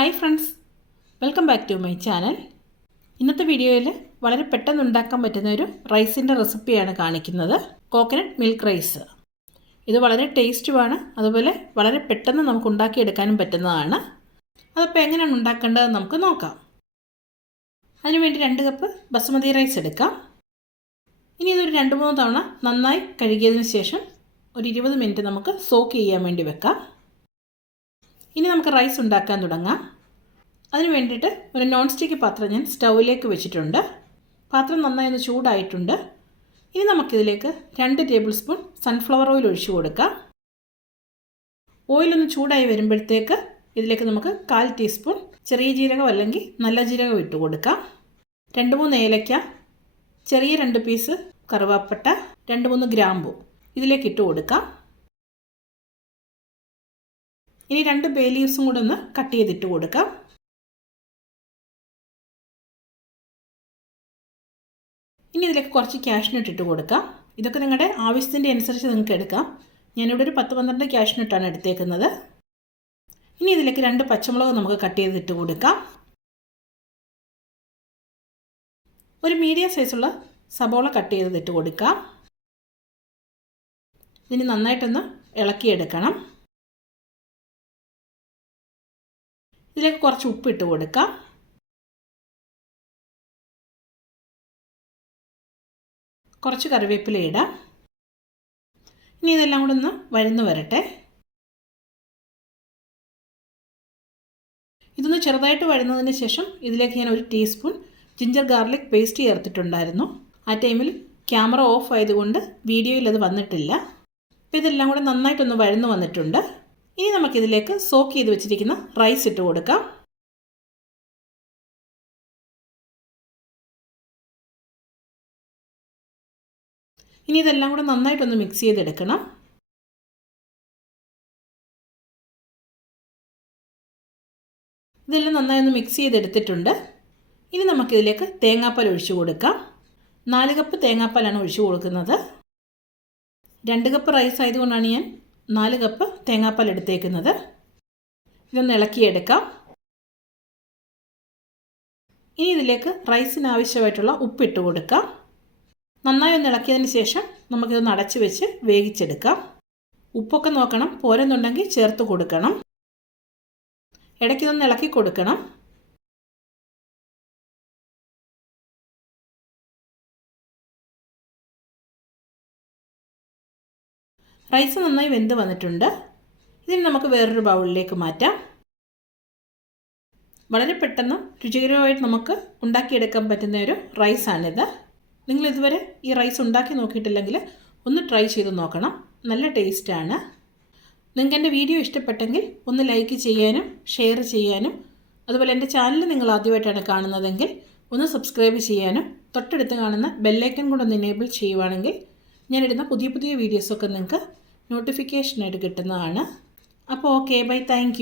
Hi friends welcome back to my channel ഇന്നത്തെ വീഡിയോയിൽ വളരെ പെട്ടെന്ന് ഉണ്ടാക്കാൻ പറ്റുന്ന ഒരു റൈസിന്റെ റെസിപ്പിയാണ് കാണിക്കുന്നത്. കോക്കനട്ട് മിൽക്ക് റൈസ് ഇത് വളരെ ടേസ്റ്റുമാണ് അതുപോലെ വളരെ പെട്ടെന്ന് നമുക്ക് ഉണ്ടാക്കിയെടുക്കാനും പറ്റുന്നതാണ്. അതപ്പോൾ എങ്ങനെയാണ് ഉണ്ടാക്കേണ്ടതെന്ന് നമുക്ക് നോക്കാം. അതിനുവേണ്ടി രണ്ട് കപ്പ് ബസുമതി റൈസ് എടുക്കാം. ഇനി ഇതൊരു രണ്ട് മൂന്ന് തവണ നന്നായി കഴുകിയതിന് ശേഷം ഒരു ഇരുപത് മിനിറ്റ് നമുക്ക് സോക്ക് ചെയ്യാൻ വേണ്ടി വെക്കാം. ഇനി നമുക്ക് റൈസ് ഉണ്ടാക്കാൻ തുടങ്ങാം. അതിന് വേണ്ടിയിട്ട് ഒരു നോൺ സ്റ്റിക്ക് പാത്രം ഞാൻ സ്റ്റൗവിലേക്ക് വെച്ചിട്ടുണ്ട്. പാത്രം നന്നായി ഒന്ന് ചൂടായിട്ടുണ്ട്. ഇനി നമുക്കിതിലേക്ക് രണ്ട് ടേബിൾ സ്പൂൺ സൺഫ്ലവർ ഓയിൽ ഒഴിച്ചു കൊടുക്കാം. ഓയിലൊന്ന് ചൂടായി വരുമ്പോഴത്തേക്ക് ഇതിലേക്ക് നമുക്ക് കാൽ ടീസ്പൂൺ ചെറിയ ജീരകം അല്ലെങ്കിൽ നല്ല ജീരകം ഇട്ട് കൊടുക്കാം. രണ്ട് മൂന്ന് ഏലയ്ക്ക ചെറിയ രണ്ട് പീസ് കറുവാപ്പട്ട രണ്ട് മൂന്ന് ഗ്രാമ്പു ഇതിലേക്ക് ഇട്ട് കൊടുക്കാം. ഇനി രണ്ട് ബേ ലീവ്സും കൂടെ ഒന്ന് കട്ട് ചെയ്തിട്ട് കൊടുക്കാം. ഇനി ഇതിലേക്ക് കുറച്ച് ക്യാഷ്നട്ട് ഇട്ട് കൊടുക്കാം. ഇതൊക്കെ നിങ്ങളുടെ ആവശ്യത്തിന്റെ അനുസരിച്ച് നിങ്ങൾക്ക് എടുക്കാം. ഞാനിവിടെ ഒരു പത്ത് പന്ത്രണ്ട് ക്യാഷ്നട്ടാണ് എടുത്തേക്കുന്നത്. ഇനി ഇതിലേക്ക് രണ്ട് പച്ചമുളക് നമുക്ക് കട്ട് ചെയ്തിട്ട് കൊടുക്കാം. ഒരു മീഡിയം സൈസുള്ള സബോള കട്ട് ചെയ്തിട്ട് കൊടുക്കാം. ഇതിന് നന്നായിട്ടൊന്ന് ഇളക്കിയെടുക്കണം. ഇതിലേക്ക് കുറച്ച് ഉപ്പിട്ട് കൊടുക്കാം. കുറച്ച് കറിവേപ്പില ഇടാം. ഇനി ഇതെല്ലാം കൂടെ ഒന്ന് വഴന്നു വരട്ടെ. ഇതൊന്ന് ചെറുതായിട്ട് വഴുന്നതിന് ശേഷം ഇതിലേക്ക് ഞാൻ ഒരു ടീസ്പൂൺ ജിഞ്ചർ ഗാർലിക് പേസ്റ്റ് ചേർത്തിട്ടുണ്ടായിരുന്നു. ആ ടൈമിൽ ക്യാമറ ഓഫ് ആയതുകൊണ്ട് വീഡിയോയിൽ അത് വന്നിട്ടില്ല. അപ്പോൾ ഇതെല്ലാം കൂടെ നന്നായിട്ടൊന്ന് വഴന്നു വന്നിട്ടുണ്ട്. ഇനി നമുക്കിതിലേക്ക് സോക്ക് ചെയ്ത് വെച്ചിരിക്കുന്ന റൈസ് ഇട്ട് കൊടുക്കാം. ഇനി ഇതെല്ലാം കൂടെ നന്നായിട്ടൊന്ന് മിക്സ് ചെയ്തെടുക്കണം. ഇതെല്ലാം നന്നായി ഒന്ന് മിക്സ് ചെയ്തെടുത്തിട്ടുണ്ട്. ഇനി നമുക്കിതിലേക്ക് തേങ്ങാപ്പാൽ ഒഴിച്ചു കൊടുക്കാം. നാല് കപ്പ് തേങ്ങാപ്പാലാണ് ഒഴിച്ചു കൊടുക്കുന്നത്. രണ്ട് കപ്പ് റൈസ് ആയതുകൊണ്ടാണ് ഞാൻ നാല് കപ്പ് തേങ്ങാപ്പാൽ എടുത്തേക്കുന്നത്. ഇതൊന്ന് ഇളക്കിയെടുക്കാം. ഇനി ഇതിലേക്ക് റൈസിന് ആവശ്യമായിട്ടുള്ള ഉപ്പിട്ട് കൊടുക്കാം. നന്നായി ഒന്ന് ഇളക്കിയതിന് ശേഷം നമുക്കിതൊന്ന് അടച്ചു വെച്ച് വേവിച്ചെടുക്കാം. ഉപ്പൊക്കെ നോക്കണം. പോരെന്നുണ്ടെങ്കിൽ ചേർത്ത് കൊടുക്കണം. ഇടയ്ക്കിതൊന്ന് ഇളക്കി കൊടുക്കണം. റൈസ് നന്നായി വെന്ത് വന്നിട്ടുണ്ട്. ഇതിന് നമുക്ക് വേറൊരു ബൗളിലേക്ക് മാറ്റാം. വളരെ പെട്ടെന്ന് രുചികരമായിട്ട് നമുക്ക് ഉണ്ടാക്കിയെടുക്കാൻ പറ്റുന്ന ഒരു റൈസാണിത് നിങ്ങൾ ഇതുവരെ ഈ റൈസ് ഉണ്ടാക്കി നോക്കിയിട്ടില്ലെങ്കിൽ ഒന്ന് ട്രൈ ചെയ്ത് നോക്കണം. നല്ല ടേസ്റ്റാണ് നിങ്ങൾക്ക് എന്റെ വീഡിയോ ഇഷ്ടപ്പെട്ടെങ്കിൽ ഒന്ന് ലൈക്ക് ചെയ്യാനും ഷെയർ ചെയ്യാനും അതുപോലെ എന്റെ ചാനൽ നിങ്ങൾ ആദ്യമായിട്ടാണ് കാണുന്നതെങ്കിൽ ഒന്ന് സബ്സ്ക്രൈബ് ചെയ്യാനും തൊട്ടടുത്ത് കാണുന്ന ബെല്ലൈക്കൺ കൂടെ ഒന്ന് എനേബിൾ ചെയ്യുവാണെങ്കിൽ ഞാനിടുന്ന പുതിയ പുതിയ വീഡിയോസൊക്കെ നിങ്ങൾക്ക് നോട്ടിഫിക്കേഷനായിട്ട് കിട്ടുന്നതാണ്. അപ്പോൾ ഓക്കെ ബൈ താങ്ക്